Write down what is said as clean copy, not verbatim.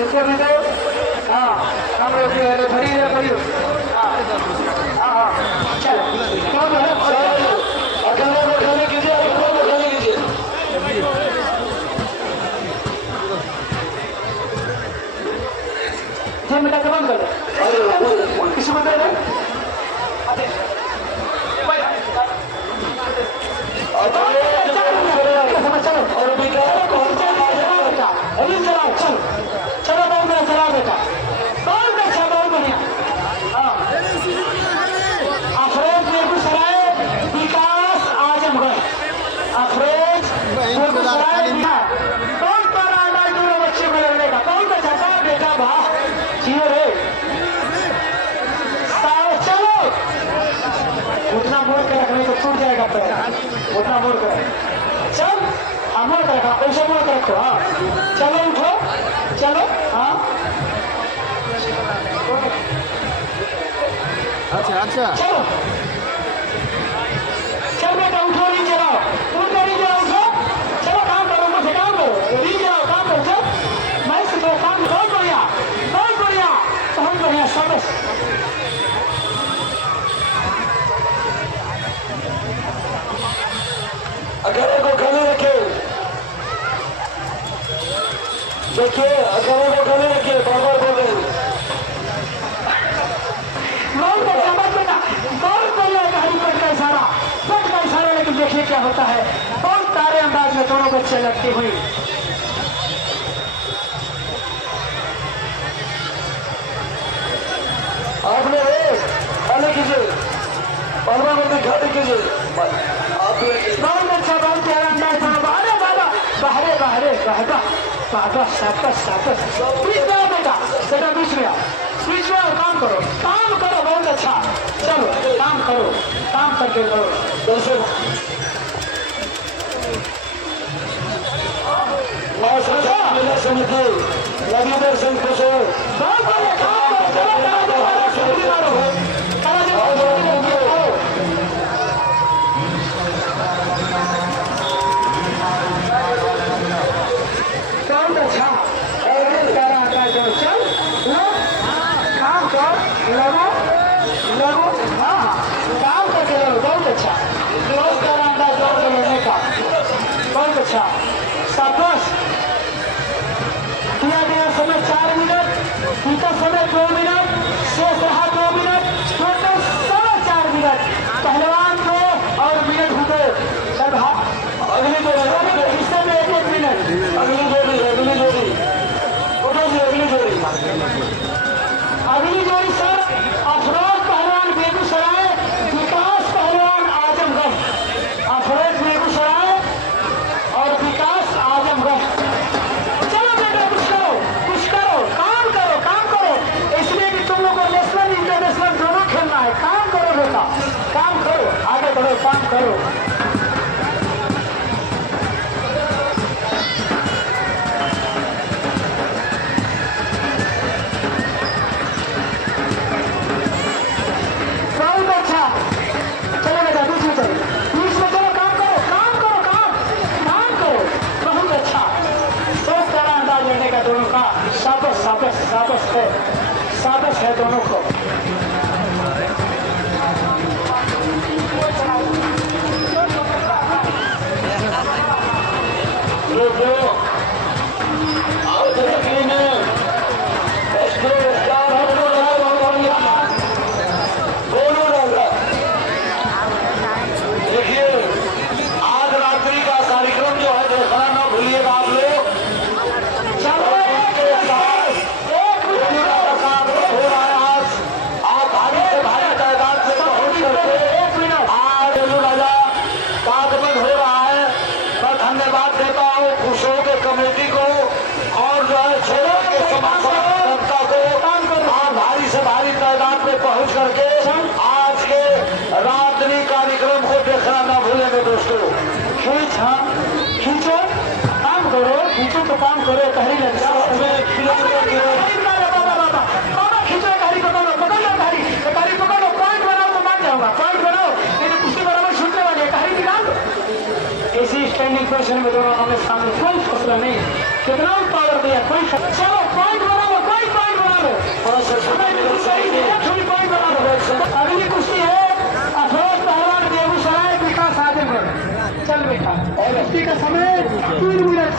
इसको भी दो। हाँ हम लोग भरी है भरी। हाँ हाँ हाँ चलो कौन है अकेले को खाने कीजिए अकेले को खाने कीजिए। ये बेटा कमान कर अरे किसी को दे रहे चलो और बेटा कौन सा बेटा अभी चलाओ चलो चलो बहुत बड़ा चलाओ बेटा बहुत अच्छा बहुत बढ़िया। हाँ अफरोज बेगूसराय विकास आजमगढ़ अफरोज बेगूसराय कौन पारा अंदाज दूर बच्चे में लड़ने का कौन सा चाचा बेटा वाह जियो रे चलो उतना मोड़ के रखने तो टूट जाएगा पैर उतना मोड़ कर चल मोड़ कर रखा ऐसे मोड़ कर रखो। हाँ चलो उठो चलो। हाँ अच्छा अच्छा चलो चल बेटा उठो नहीं चलाओ उठो नहीं चलाओ उठो चलो काम करो मुझे काम करो नहीं चलाओ काम करो चल मैं सिर्फ काम बहुत बढ़िया बहुत बढ़िया शाबाश। अकेले को खाली रखे देखिए अकेले को खाली रखिए बार-बार बोल रहे बहुत बढ़िया गाड़ी पट का इशारा लेकिन देखिए क्या होता है बहुत तारे अंदाज में दोनों बच्चे लगती हुई। आपने खाली कीजिए पलवा में खाली कीजिए बहुत अच्छा बहुत प्यारा अंदाज था। अरे बाबा बाहरे बाहरे बाबा सापस बीच में आओ बेटा बेटा बीच में आओ काम करो बहुत अच्छा चलो काम करके करो दोस्तों। मेला समिति लगी संतोष बहुत बढ़िया काम लगो हाँ काम करके लगो बहुत अच्छा बहुत सारा अंदाज दौड़ लेने का बहुत अच्छा शाबाश। दिया गया समय 4 मिनट बीता समय 2 मिनट शेष रहा 2 मिनट टोटल 4.5 मिनट पहलवान को और मिनट हुए चल अगली जोड़ी हिस्से में 1 मिनट अगली जोड़ी सर अफरोज पहलवान बेगूसराय विकास पहलवान आजमगढ़ अफरोज बेगूसराय और विकास आजमगढ़। चलो बेटा कुछ करो काम करो इसलिए कि तुम लोग को नेशनल इंटरनेशनल दोनों खेलना है। काम करो बेटा काम करो आगे बढ़ो काम करो। दोनों का साबस है दोनों को। देखिए आज रात्रि का कार्यक्रम जो है देखना ना भूलिएगा आप लोग। धन्यवाद देता हूँ खुशों के कमेटी को और जो है छोड़ो के समाजता को भारी से भारी तादाद में पहुंच करके आज के रात्रि कार्यक्रम को देखना ना भूलेंगे दोस्तों। खींचो काम करो तो काम करो कहीं लगता खींचो गाड़ी पकड़ो गाड़ी पकड़ो पॉइंट बनाओ तो मान जाऊंगा पॉइंट बनाओ नहीं कुश्ती बराबर छूटने वाली है गाड़ी निकाल दो। इसी स्टैंडिंग पोजिशन में दोनों हमें सामने कोई फैसला नहीं कितना पावर दिया कोई चलो पॉइंट कुश्ती का समय 3 मिनट